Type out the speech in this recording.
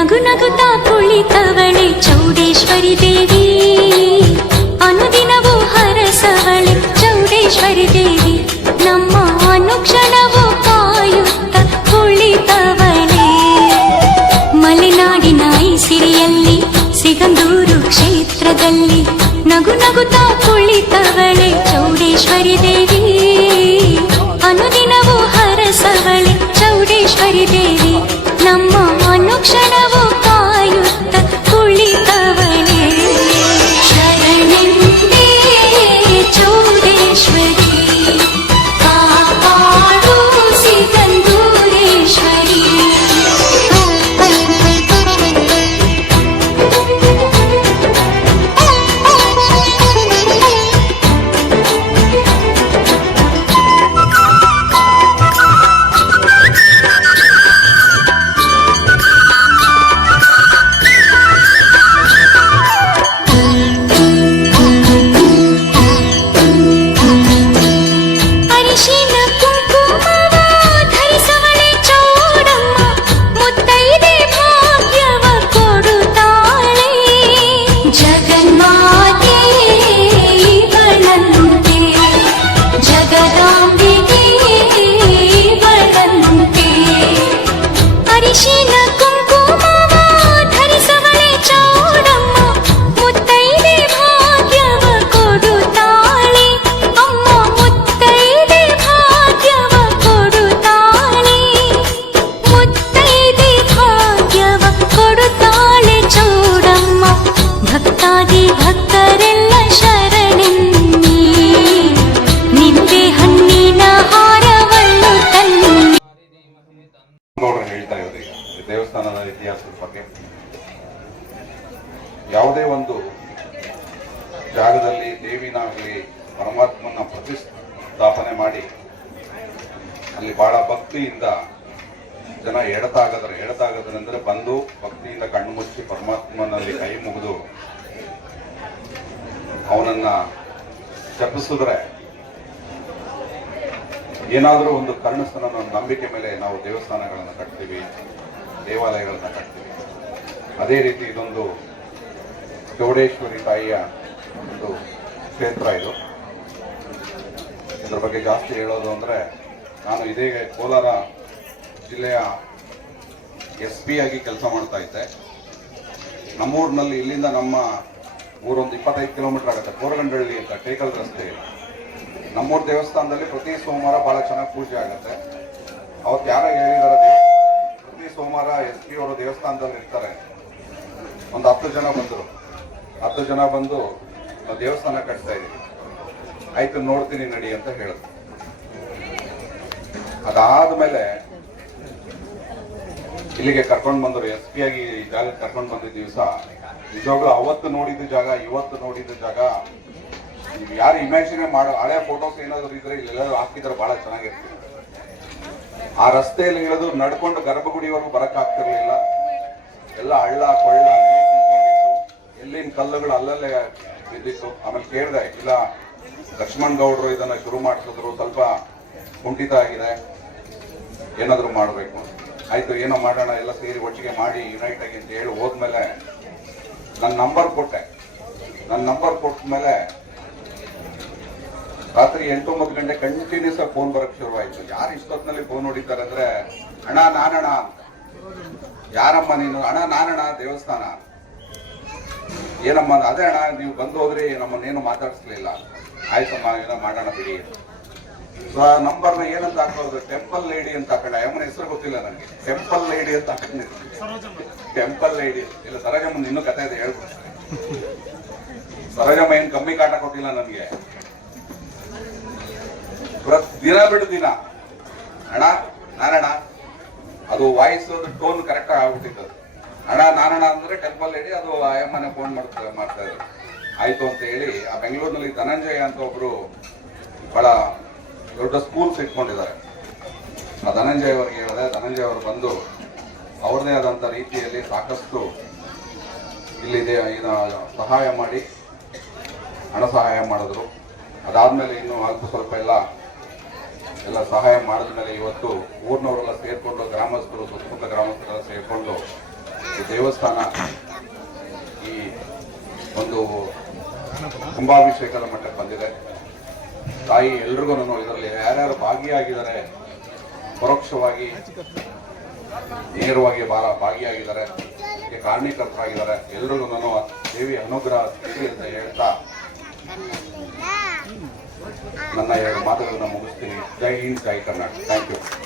ನಗು ನಗುತ್ತಾ ಕುಳಿತವಳೆ ಚೌಡೇಶ್ವರಿ ದೇವಿ. ಅನುದಿನವೂ ಹರಸವಳೆ ಚೌಡೇಶ್ವರಿ ದೇವಿ. ನಮ್ಮ ಅನುಕ್ಷಣವೂ ಕಾಯುತ್ತ ಕುಳಿತವಳೆ. ಮಲೆನಾಡಿನ ಐಸಿರಿಯಲ್ಲಿ ಸಿರಿಯಲ್ಲಿ, ಸಿಗಂದೂರು ಕ್ಷೇತ್ರದಲ್ಲಿ ನಗು ನಗುತ್ತಾ ಕುಳಿತವಳೆ ಯಾವುದೇ ಒಂದು ಜಾಗದಲ್ಲಿ ದೇವಿನಾಗಲಿ ಪರಮಾತ್ಮನ ಪ್ರತಿಷ್ಠಾಪನೆ ಮಾಡಿ, ಅಲ್ಲಿ ಬಹಳ ಭಕ್ತಿಯಿಂದ ಜನ ಎಡತಾಗದ್ರೆ ಎಡತಾಗದ್ರೆ ಅಂದ್ರೆ ಬಂದು ಭಕ್ತಿಯಿಂದ ಕಣ್ಣು ಮುಚ್ಚಿ ಪರಮಾತ್ಮನಲ್ಲಿ ಕೈ ಮುಗಿದು ಅವನನ್ನ ಜಪಿಸಿದ್ರೆ ಏನಾದರೂ ಒಂದು ಕರ್ಣಸ್ಥನ ನಂಬಿಕೆ ಮೇಲೆ ನಾವು ದೇವಸ್ಥಾನಗಳನ್ನು ಕಟ್ತೀವಿ, ದೇವಾಲಯಗಳನ್ನು ಕಟ್ತೀವಿ. ಅದೇ ರೀತಿ ಇದೊಂದು ಚೌಡೇಶ್ವರಿ ತಾಯಿಯ ಒಂದು ಕ್ಷೇತ್ರ ಇದು. ಇದ್ರ ಬಗ್ಗೆ ಜಾಸ್ತಿ ಹೇಳೋದು ಅಂದರೆ ನಾನು ಇದೇ ಕೋಲಾರ ಜಿಲ್ಲೆಯ ಎಸ್ ಪಿ ಆಗಿ ಕೆಲಸ ಮಾಡ್ತಾ ಇದ್ದೆ. ನಮ್ಮೂರಿನಲ್ಲಿ ಇಲ್ಲಿಂದ ನಮ್ಮ ಊರೊಂದು ಇಪ್ಪತ್ತೈದು ಕಿಲೋಮೀಟರ್ ಆಗುತ್ತೆ. ಕೋರಗಂಡಳ್ಳಿ ಅಂತ ಟೇಕಲ್ ರಸ್ತೆ ನಮ್ಮೂರು ದೇವಸ್ಥಾನದಲ್ಲಿ ಪ್ರತಿ ಸೋಮವಾರ ಭಾಳ ಚೆನ್ನಾಗಿ ಪೂಜೆ ಆಗುತ್ತೆ. ಅವತ್ತು ಯಾರೋ ಹೇಳಿದಾರೆ, ಪ್ರತಿ ಸೋಮವಾರ ಎಸ್ ಪಿ ಅವರು ದೇವಸ್ಥಾನದಲ್ಲಿ ಇರ್ತಾರೆ ಒಂದು ಹತ್ತು ಜನ ಬಂದರು. ಹತ್ತು ಜನ ಬಂದು ದೇವಸ್ಥಾನ ಕಟ್ತಾ ಇದ್ದೀವಿ. ಆಯ್ತು, ನೋಡ್ತೀನಿ ನಡಿ ಅಂತ ಹೇಳಿದ್ರು ಅದಾದ್ಮೇಲೆ ಇಲ್ಲಿಗೆ ಕರ್ಕೊಂಡು ಬಂದರು ಎಸ್ ಪಿ ಆಗಿ ಈ ಜಾಗಕ್ಕೆ ಕರ್ಕೊಂಡು ಬಂದಿದ್ದ ದಿವಸ, ನಿಜವಾಗ್ಲೂ ಅವತ್ತು ನೋಡಿದ ಜಾಗ, ಇವತ್ತು ನೋಡಿದ ಜಾಗ, ನೀವು ಯಾರು ಇಮ್ಯಾಜಿನ್ ಮಾಡೋ, ಹಳೆ ಫೋಟೋಸ್ ಏನಾದ್ರು ಇದ್ರೆ ಇಲ್ಲೆಲ್ಲರೂ ಹಾಕಿದ್ರೆ ಬಹಳ ಚೆನ್ನಾಗಿರ್ತದೆ ಆ ರಸ್ತೆಯಲ್ಲಿ ಇಳಿದು ನಡ್ಕೊಂಡು ಗರ್ಭಗುಡಿವರೆಗೂ ಬರಕ್ ಆಗ್ತಿರ್ಲಿಲ್ಲ ಎಲ್ಲ ಹಳ್ಳ, ಕೊಳ್ಳ ಎಲ್ಲಿನ ಕಲ್ಲುಗಳು ಅಲ್ಲಲ್ಲೇ ಬಿದ್ದಿತ್ತು. ಆಮೇಲೆ ಕೇಳಿದೆ, ಇಲ್ಲ, ಲಕ್ಷ್ಮಣ್ ಗೌಡ್ರು ಇದನ್ನ ಶುರು ಮಾಡಿಸಿದ್ರು, ಸ್ವಲ್ಪ ಕುಂಠಿತ ಆಗಿದೆ, ಏನಾದರೂ ಮಾಡಬೇಕು ಆಯ್ತು, ಏನೋ ಮಾಡೋಣ, ಎಲ್ಲ ಸೇರಿ ಒಟ್ಟಿಗೆ ಮಾಡಿ ಯುನೈಟ್ ಆಗಿ ಅಂತ ಹೇಳಿ ಹೋದ್ಮೇಲೆ ನನ್ನ ನಂಬರ್ ಕೊಟ್ಟೆ. ನನ್ನ ನಂಬರ್ ಕೊಟ್ಟ ಮೇಲೆ ರಾತ್ರಿ ಎಂಟೊಂಬತ್ತು ಗಂಟೆ ಕಂಟಿನ್ಯೂಸ್ ಆಗಿ ಫೋನ್ ಬರಕ್ ಶುರುವಾಯ್ತು. ಯಾರು ಇಷ್ಟೊತ್ತಿನಲ್ಲಿ ಫೋನ್ ಹೊಡಿತಾರೆ ಅಂದ್ರೆ, ಅಣ್ಣ ನಾನಣ್ಣ ಅಂತ. ಯಾರಮ್ಮ ನೀನು? ಅಣ್ಣ ನಾನಣ್ಣ ದೇವಸ್ಥಾನ ಏನಮ್ಮ ಅದೇ ಅಣ್ಣ, ನೀವು ಬಂದು ಹೋದ್ರಿ ನಮ್ಮನ್ನೇನು ಮಾತಾಡಿಸ್ಲಿಲ್ಲ. ಆಯ್ತಮ್ಮ ಏನೋ ಮಾಡೋಣ ಬಿಡಿ ನಂಬರ್ನ ಏನಂತ ಹಾಕೋದು ಟೆಂಪಲ್ ಲೇಡಿ ಅಂತ ಹಾಕೊಂಡೆ ಯಮ್ಮನ ಹೆಸರು ಗೊತ್ತಿಲ್ಲ ನನಗೆ. ಟೆಂಪಲ್ ಲೇಡಿ ಅಂತ ಹಾಕೊಂಡಿ ಟೆಂಪಲ್ ಲೇಡಿ ಇಲ್ಲ, ಸರೋಜಮ್ಮನ ಇನ್ನೂ ಕತೆ ಇದೆ ಹೇಳ್ಬೋದು ಸರಜಮ್ಮ ಏನ್ ಕಮ್ಮಿ ಕಾಟ ಕೊಟ್ಟಿಲ್ಲ ನನಗೆ. ದಿನ ಬಿಡು ದಿನ. ಅಣ್ಣ, ನಾನಣ್ಣ, ಅದು ವಾಯ್ಸ್ ಟೋನ್ ಕರೆಕ್ಟ್ ಆಗ್ಬಿಟ್ಟಿತ್ತು. ಅಣ್ಣ ನಾನಣ್ಣ ಅಂದ್ರೆ ಟೆಂಪಲ್ ಹೇಳಿ ಅದು ಆಯಮ್ಮನೆ ಫೋನ್ ಮಾಡ್ತಾ ಮಾಡ್ತಾ ಇದ್ರು ಆಯ್ತು ಅಂತ ಹೇಳಿ ಆ ಬೆಂಗಳೂರಿನಲ್ಲಿ ಧನಂಜಯ ಅಂತ ಒಬ್ರು ಬಹಳ ದೊಡ್ಡ ಸ್ಕೂಲ್ಸ್ ಇಟ್ಕೊಂಡಿದ್ದಾರೆ ಆ ಧನಂಜಯ ಅವರಿಗೆ ಹೇಳಿದೆ, ಧನಂಜಯ ಅವರು ಬಂದು ಅವ್ರದೇ ಆದಂಥ ರೀತಿಯಲ್ಲಿ ಸಾಕಷ್ಟು ಇಲ್ಲಿದೆ ಸಹಾಯ ಮಾಡಿ, ಹಣ ಸಹಾಯ ಮಾಡಿದ್ರು. ಅದಾದ್ಮೇಲೆ ಇನ್ನು ಅಲ್ಪ ಸ್ವಲ್ಪ ಎಲ್ಲ ಎಲ್ಲ ಸಹಾಯ ಮಾಡಿದ್ಮೇಲೆ ಇವತ್ತು ಊರಿನವರೆಲ್ಲ ಸೇರಿಕೊಂಡು ಗ್ರಾಮಸ್ಥರು, ಸುತ್ತಮುತ್ತ ಗ್ರಾಮಸ್ಥರೆಲ್ಲ ಸೇರಿಕೊಂಡು ದೇವಸ್ಥಾನ ಈ ಒಂದು ಕುಂಭಾಭಿಷೇಕದ ಮಟ್ಟಕ್ಕೆ ಬಂದಿದೆ. ತಾಯಿ ಎಲ್ರಿಗೂ ಇದರಲ್ಲಿ ಯಾರ್ಯಾರು ಭಾಗಿಯಾಗಿದ್ದಾರೆ, ಪರೋಕ್ಷವಾಗಿ, ನೇರವಾಗಿ ಬಹಳ ಭಾಗಿಯಾಗಿದ್ದಾರೆ, ಇದಕ್ಕೆ ಕಾರಣೀಕರ್ತರಾಗಿದ್ದಾರೆ ಎಲ್ರಿಗೂ ದೇವಿ ಅನುಗ್ರಹ ಸಿಗಲಿ ಅಂತ ಹೇಳ್ತಾ ನನ್ನ ಎರಡು ಮಾತುಗಳನ್ನು ಮುಗಿಸ್ತೀನಿ. ಜೈ ಹಿಂದ್, ಜೈ ಕರ್ನಾಟಕ. Thank you